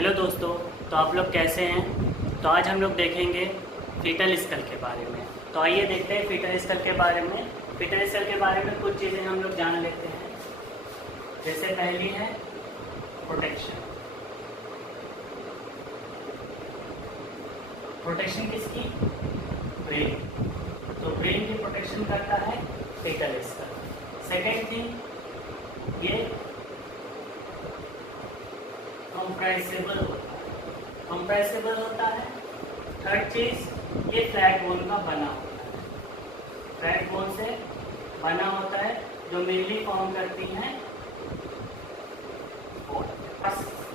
Hello दोस्तों, तो आप लोग कैसे हैं। तो आज हम लोग देखेंगे फीटल स्कल के बारे में। तो आइए देखते हैं फीटल स्कल के बारे में। फीटल स्कल के बारे में कुछ चीज़ें हम लोग जान लेते हैं। जैसे पहली है प्रोटेक्शन। प्रोटेक्शन किसकी? ब्रेन। तो ब्रेन की प्रोटेक्शन करता है फीटल स्कल। सेकेंड थिंग, ये कंप्रेसिबल होता है। कंप्रेसिबल होता है। थर्ड चीज, ये फ्लैट बोन का बना होता है। फ्लैट बोन से बना होता है जो मेनली फॉर्म करती हैं।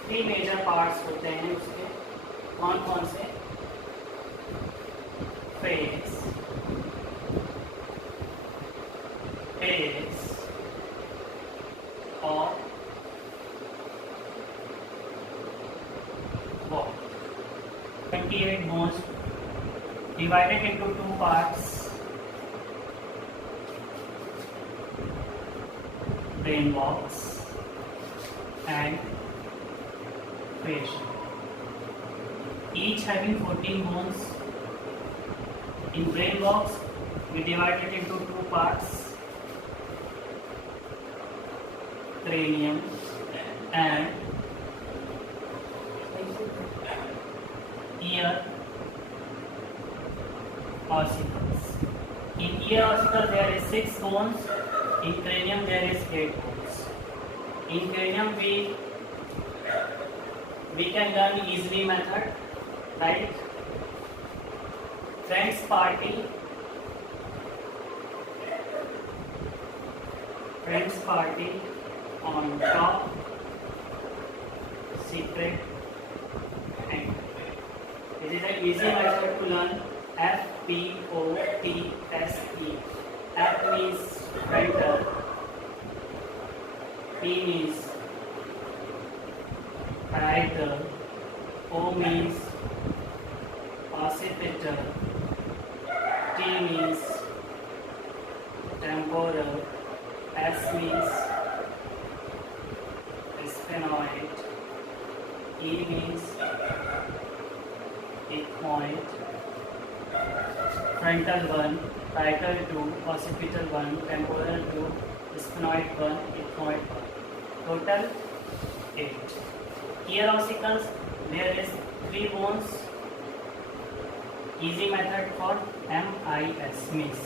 थ्री मेजर पार्ट्स होते हैं उसके। कौन कौन से? फेस, फेस और 28 bones divided into two parts: brain box and fascia, each having 14 bones. In brain box we divide it into two parts: cranium and ear ossicles. In ear ossicle there is 6 bones. In cranium there is 8 bones. In cranium we can learn easily method, right? Friends party. Friends party on top. Secret. This is an easy method to learn. FPOTSE. F means frontal, P means parietal, O means occipital, T means temporal, S means sphenoid, E means ethmoid. Frontal 1, parietal 2, occipital 1, temporal 2, sphenoid 1, ethmoid 1. Total 8. Ear ossicles, there is 3 bones. Easy method for MIS, miss.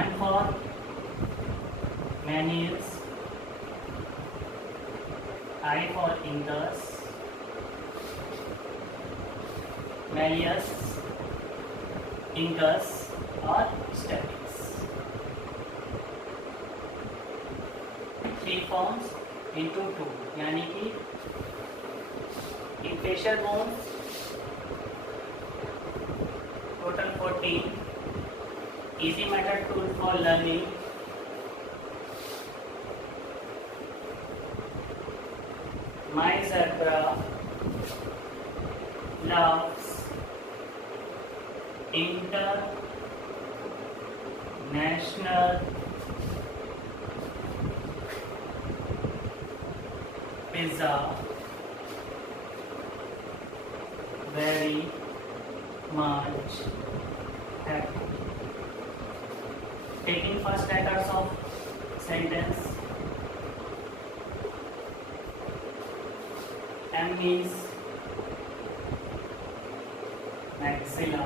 M for Meniere's, I for Indus, Malleus, Incus और Stapes. 3 forms into 2, यानी कि in facial bones total 14. Easy method tool for learning. My zebra loves international pizza very much happy. Taking first letters of sentence. M means maxilla.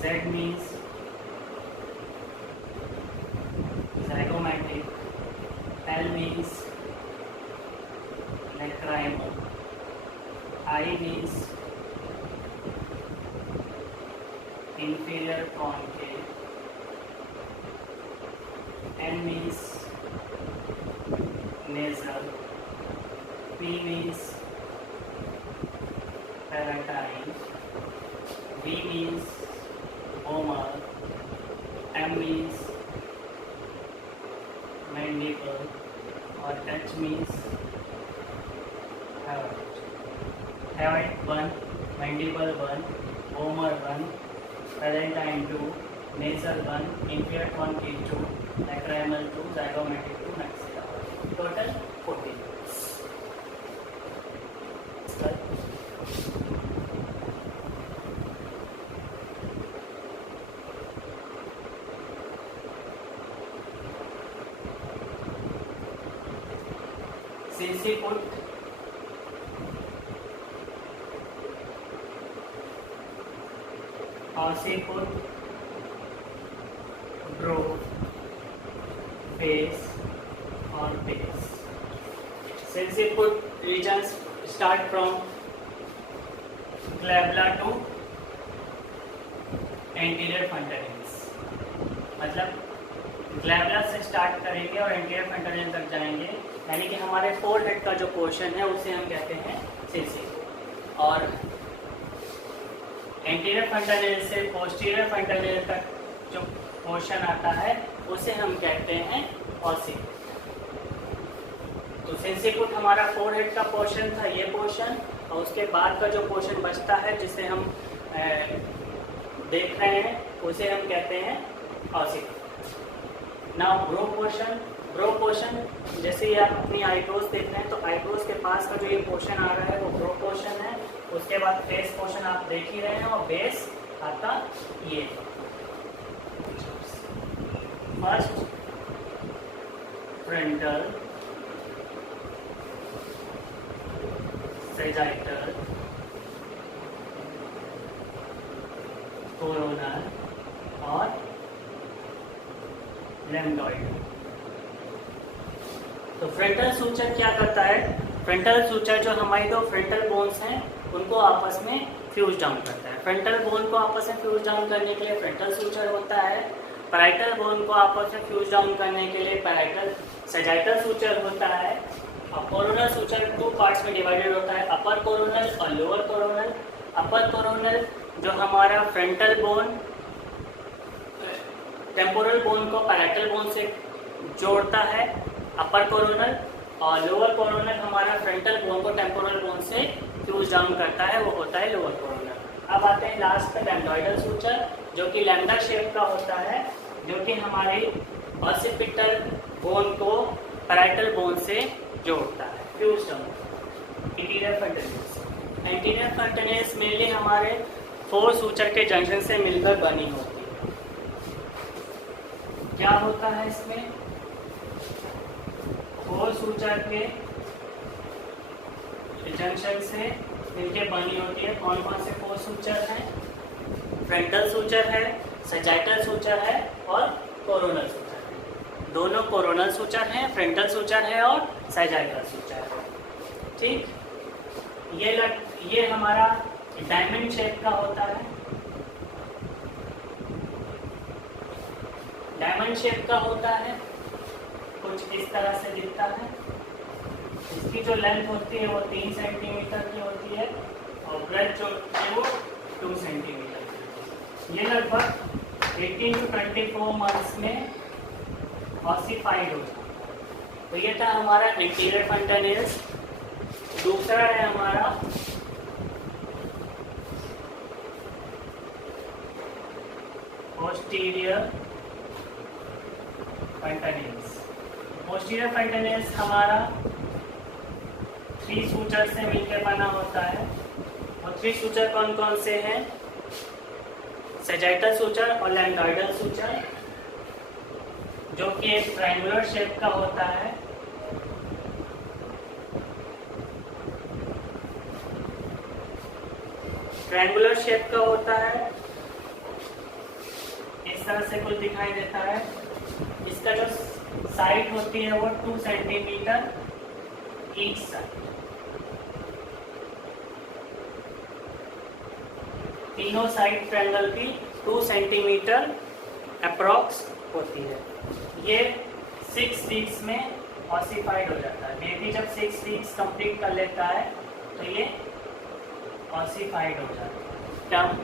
Z means zygomatic. L means lacrimal. I means inferior concave. N means nasal. P means palatine. V means vomer. M means mandible और H means hyoid. Hyoid 1, mandible 1, vomer 1, palatine 2, nasal 1, inferior concave 2, lacrimal 2, zygomatic 2, maxilla. Total 14. सेंसिपुट, occiput, bro, base और base. सेंसिपुट regions start from glabella to anterior frontalis, मतलब ग्लैबला से start करेंगे और anterior frontalis तक जाएंगे, यानी कि हमारे फोरहेड का जो पोर्शन है उसे हम कहते हैं सेंसिपुट, और एंटीरियर फ्रंटालिस से पोस्टीरियर फ्रंटालिस तक जो पोर्शन आता है उसे हम कहते हैं ऑसिपुट। तो सेंसिपुट हमारा फोरहेड का पोर्शन था, ये पोर्शन, और उसके बाद का जो पोर्शन बचता है जिसे हम देख रहे हैं उसे हम कहते हैं ऑसिपुट। नाउ ब्रो पोर्शन, जैसे ही आप अपनी आईब्रोज देख रहे हैं तो आईब्रोज के पास का जो ये पोर्शन आ रहा है वो ब्रो पोर्शन है। उसके बाद फेस पोर्शन आप देख ही रहे हैं और बेस आता ये। फर्स्ट फ्रंटल, सेजाइटल, कोरोनल और लैम्बडॉइड। तो फ्रंटल सूचर क्या करता है? फ्रंटल सूचर जो हमारी दो फ्रंटल बोन्स हैं उनको आपस में फ्यूज डाउन करता है। फ्रंटल बोन को आपस में फ्यूज डाउन करने के लिए फ्रंटल सूचर होता है। पैराइटल बोन को आपस में फ्यूज डाउन करने के लिए पैराइटल सेजाइटल सूचर होता है। और कोरोनल सूचर 2 पार्ट्स में डिवाइडेड होता है, अपर कोरोनल और लोअर कोरोनल। अपर कोरोनल जो हमारा फ्रंटल बोन टेम्पोरल बोन को पैराइटल बोन से जोड़ता है, अपर कोरोनल, और लोअर कोरोनल हमारा फ्रंटल बोन को टेम्पोरल बोन से फ्यूज डाउन करता है, वो होता है लोअर कोरोनल। अब आते हैं लास्ट पे लैम्बडॉइडल सूचर, जो कि लैम्डा शेप का होता है, जो कि हमारे ऑसिपिटल बोन को पैराइटल बोन से जोड़ता है, fuse down. Interior fontanelle, interior fontanelle mainly हमारे 4 सूचर के जंक्शन से मिलकर बनी होती है। क्या होता है इसमें? 4 सूचर के जंक्शन से मिलकर बनी होती है। कौन कौन से 4 सूचर हैं? फ्रंटल सूचर है, सेजाइटल सूचर है और कोरोनल सूचर है। दोनों कोरोनल सूचर हैं, फ्रंटल सूचर है और सेजाइटल सूचर है। ठीक, ये हमारा डायमंड शेप का होता है। डायमंड शेप का होता है, कुछ इस तरह से दिखता है। इसकी जो लेंथ होती है वो 3 सेंटीमीटर की होती है और ब्रेथ जो है वो 2 सेंटीमीटर की। ये लगभग 18 to 24 मंथ्स में ऑसिफाइड हो जाता है। तो ये था हमारा एंटीरियर फ्रंटालिस। दूसरा है हमारा पोस्टीरियर फ्रंटालिस। पोस्टीरियर फ्रंटालिस हमारा 3 सूचर से मिलकर बना होता है। और 3 सूचर कौन कौन से हैं? सेजाइटल सूचर और लैम्बडॉइडल सूचर, जो कि एक ट्रायंगुलर शेप का होता है। ट्रायंगुलर शेप का होता है, इस तरह से कुछ दिखाई देता है। इसका जो साइड होती है वो 2 सेंटीमीटर ईच साइड। तीनों साइड ट्रायंगल की 2 सेंटीमीटर अप्रॉक्स होती है। ये 6 वीक्स में ऑसिफाइड हो जाता है। बेबी जब 6 वीक्स कंप्लीट कर लेता है तो ये ऑसिफाइड हो जाता है। Term,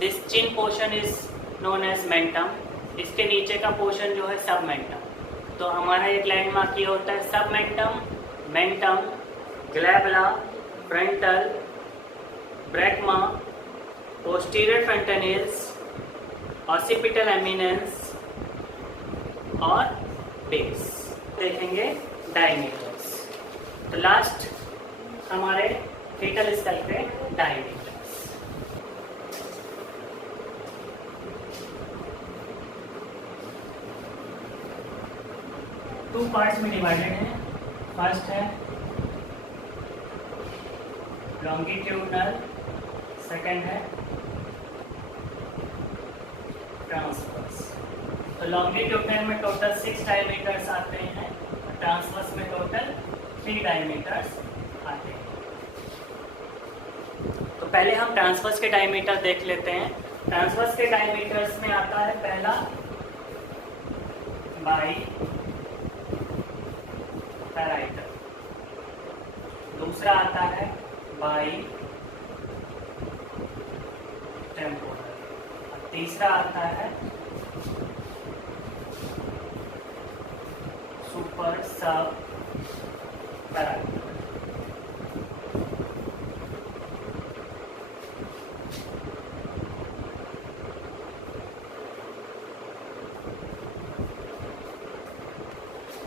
this chin portion is known as mentum. इसके नीचे का पोर्शन जो है सबमेंटम। तो हमारा एक लैंडमार्क ये होता है submentum, mentum, glabella, frontal, bregma, posterior fontanelle, occipital eminence और बेस। देखेंगे डायमीटर्स। तो लास्ट हमारे फीटल स्कल के डायमीटर्स। 2 पार्ट्स में डिवाइडेड है। फर्स्ट है लॉन्गिट्यूडनल, सेकंड है ट्रांसवर्स। तो लॉन्गिट्यूडनल में टोटल 6 डायमीटर्स आते हैं, ट्रांसवर्स में टोटल 3 डायमीटर्स आते हैं। तो पहले हम ट्रांसवर्स के डायमीटर देख लेते हैं। ट्रांसवर्स के डायमीटर्स में आता है पहला बाई पैराइटल, दूसरा आता है बाई टेम्पोरल, तीसरा आता है सुपर सब पैराइटल।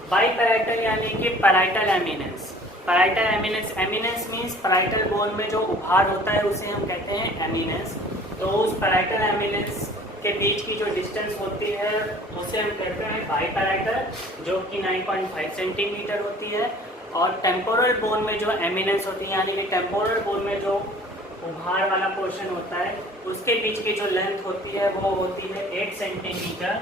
बाई पैराइटल यानी कि parietal eminence. Parietal eminence, eminence means parietal bone में जो उभार होता है उसे हम कहते हैं एमिनेंस। तो उस पैराइटल एमिनेंस के बीच की जो डिस्टेंस होती है उसे हम कहते हैं बाई पैराइटल, जो कि 9.5 सेंटीमीटर होती है। और टेम्पोरल बोन में जो एमिनेंस होती है यानी कि टेम्पोरल बोन में जो उभार वाला पोर्शन होता है उसके बीच की जो लेंथ होती है वो होती है 8 सेंटीमीटर,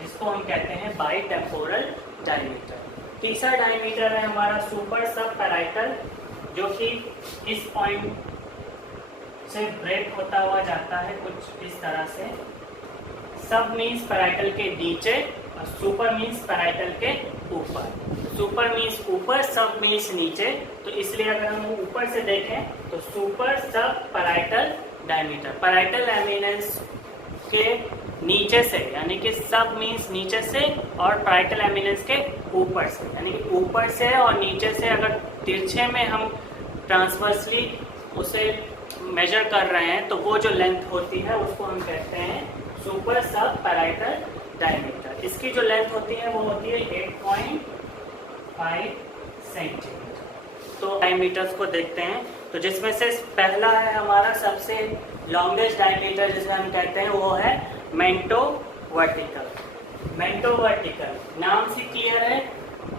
जिसको हम कहते हैं बाई टेम्पोरल डायमीटर। तीसरा डायमीटर है हमारा सुपर सब पैराइटल, जो कि इस पॉइंट से ब्रेक होता हुआ जाता है कुछ इस तरह से। सब मीन्स पैराइटल के नीचे और सुपर मीन्स पैराइटल के ऊपर। सुपर मीन्स ऊपर, सब मीन्स नीचे। तो इसलिए अगर हम ऊपर से देखें तो सुपर सब पैराइटल डायमीटर, पैराइटल एमिनेंस के नीचे से यानी कि सब मीन्स नीचे से और पैराइटल एमिनेंस के ऊपर से, यानी कि ऊपर से और नीचे से अगर तिरछे में हम ट्रांसवर्सली उसे मेजर कर रहे हैं तो वो जो लेंथ होती है उसको हम कहते हैं सुपर सब पैराइटल डायमीटर। इसकी जो लेंथ होती है वो होती है 8.5 सेंटीमीटर। तो डायमीटर्स को देखते हैं, तो जिसमें से पहला है हमारा सबसे लॉन्गेस्ट डायमीटर जिसे हम कहते हैं वो है मेंटो वर्टिकल। मेंटो वर्टिकल नाम से क्लियर है,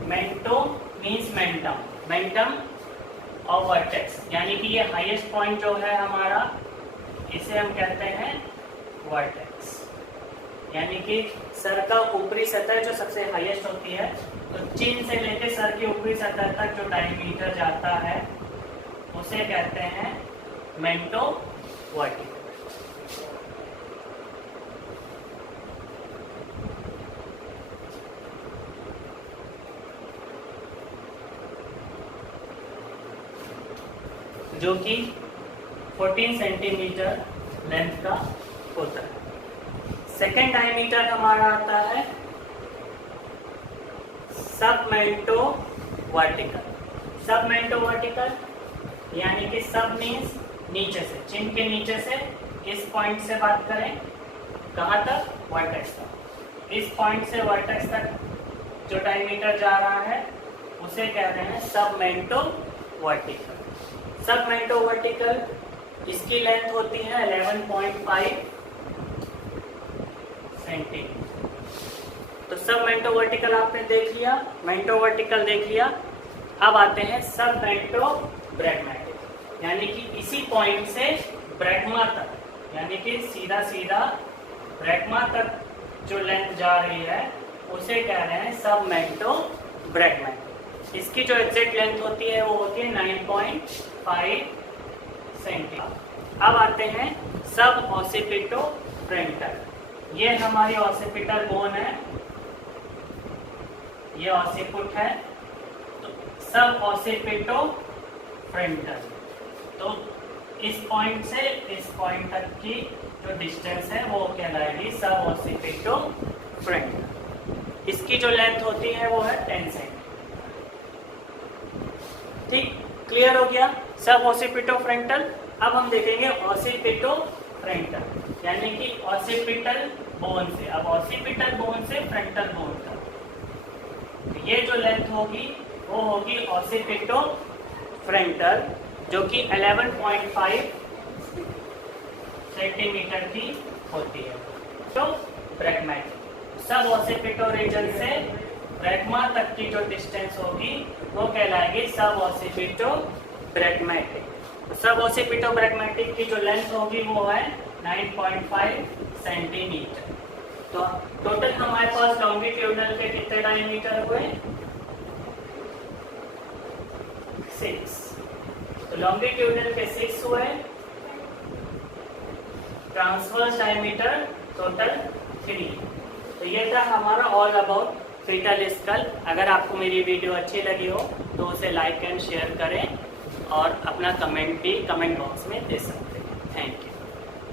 मेंटो मीन्स मेंटम, मेंटम और वर्टेक्स, यानी कि ये हाईएस्ट पॉइंट जो है हमारा इसे हम कहते हैं वर्टेक्स, यानी कि सर का ऊपरी सतह जो सबसे हाईएस्ट होती है। तो चिन से लेकर सर की ऊपरी सतह तक जो डायमीटर जाता है उसे कहते हैं मेंटो वर्टिकल। जो कि 14 सेंटीमीटर लेंथ का होता है। सेकेंड डायमीटर हमारा आता है सबमेंटो वर्टिकल। सबमेंटो वर्टिकल यानी कि सब मीन्स नीचे से, चिन के नीचे से इस पॉइंट से बात करें कहाँ तक, वर्टेक्स तक। इस पॉइंट से वर्टेक्स तक जो डायमीटर जा रहा है उसे कह रहे हैं सबमेंटो वर्टिकल। सबमेंटो वर्टिकल इसकी लेंथ होती है 11.5 सेंटीमीटर। तो सबमेंटो वर्टिकल आपने देख लिया, मेंटो वर्टिकल देख लिया। अब आते हैं सबमेंटो ब्रैगमेटिक, यानी कि इसी पॉइंट से ब्रैगमा तक, यानी कि सीधा सीधा ब्रैगमा तक जो लेंथ जा रही है उसे कह रहे हैं सबमेंटो ब्रैगमेटिक। इसकी जो एग्जैक्ट लेंथ होती है वो होती है 9.5 सेंटीमीटर। अब आते हैं सब ऑसिपिटो फ्रंटल। ये हमारी ऑसिपिटल बोन है, ये ऑसिपुट है। तो सब ऑसिपिटो फ्रंटल, तो इस पॉइंट से इस पॉइंट तक की जो डिस्टेंस है वो कहलाएगी सब ऑसिपिटो फ्रंटल। इसकी जो लेंथ होती है वो है 10 सेंटीमीटर। ठीक, क्लियर हो गया सब ऑसिपिटो फ्रंटल। अब हम देखेंगे ऑसिपिटो फ्रंटल, यानी कि ऑसिपिटल बोन से, अब ऑसिपिटल बोन से फ्रंटल बोन तक ये जो लेंथ होगी वो होगी ऑसिपिटो फ्रंटल, जो कि 11.5 सेंटीमीटर की होती है। तो ब्रैगमेटिक सब ऑसिपिटो रीजन से ब्रैकमा तक की जो डिस्टेंस होगी वो कहलाएगी सब ऑसिपिटो ब्रैकमेटिक। सब ऑसिपिटो ब्रैकमेटिक की जो लेंथ होगी वो है 9.5 सेंटीमीटर। तो टोटल हमारे पास लॉन्गिट्यूडनल के कितने डायमीटर हुए? 6। तो लॉन्गिट्यूडनल के 6 हुए, ट्रांसवर्स डायमीटर टोटल 3। तो ये था हमारा ऑल अबाउट फीटल स्कल। अगर आपको मेरी वीडियो अच्छी लगी हो तो उसे लाइक एंड शेयर करें और अपना कमेंट भी कमेंट बॉक्स में दे सकते हैं। Thank you.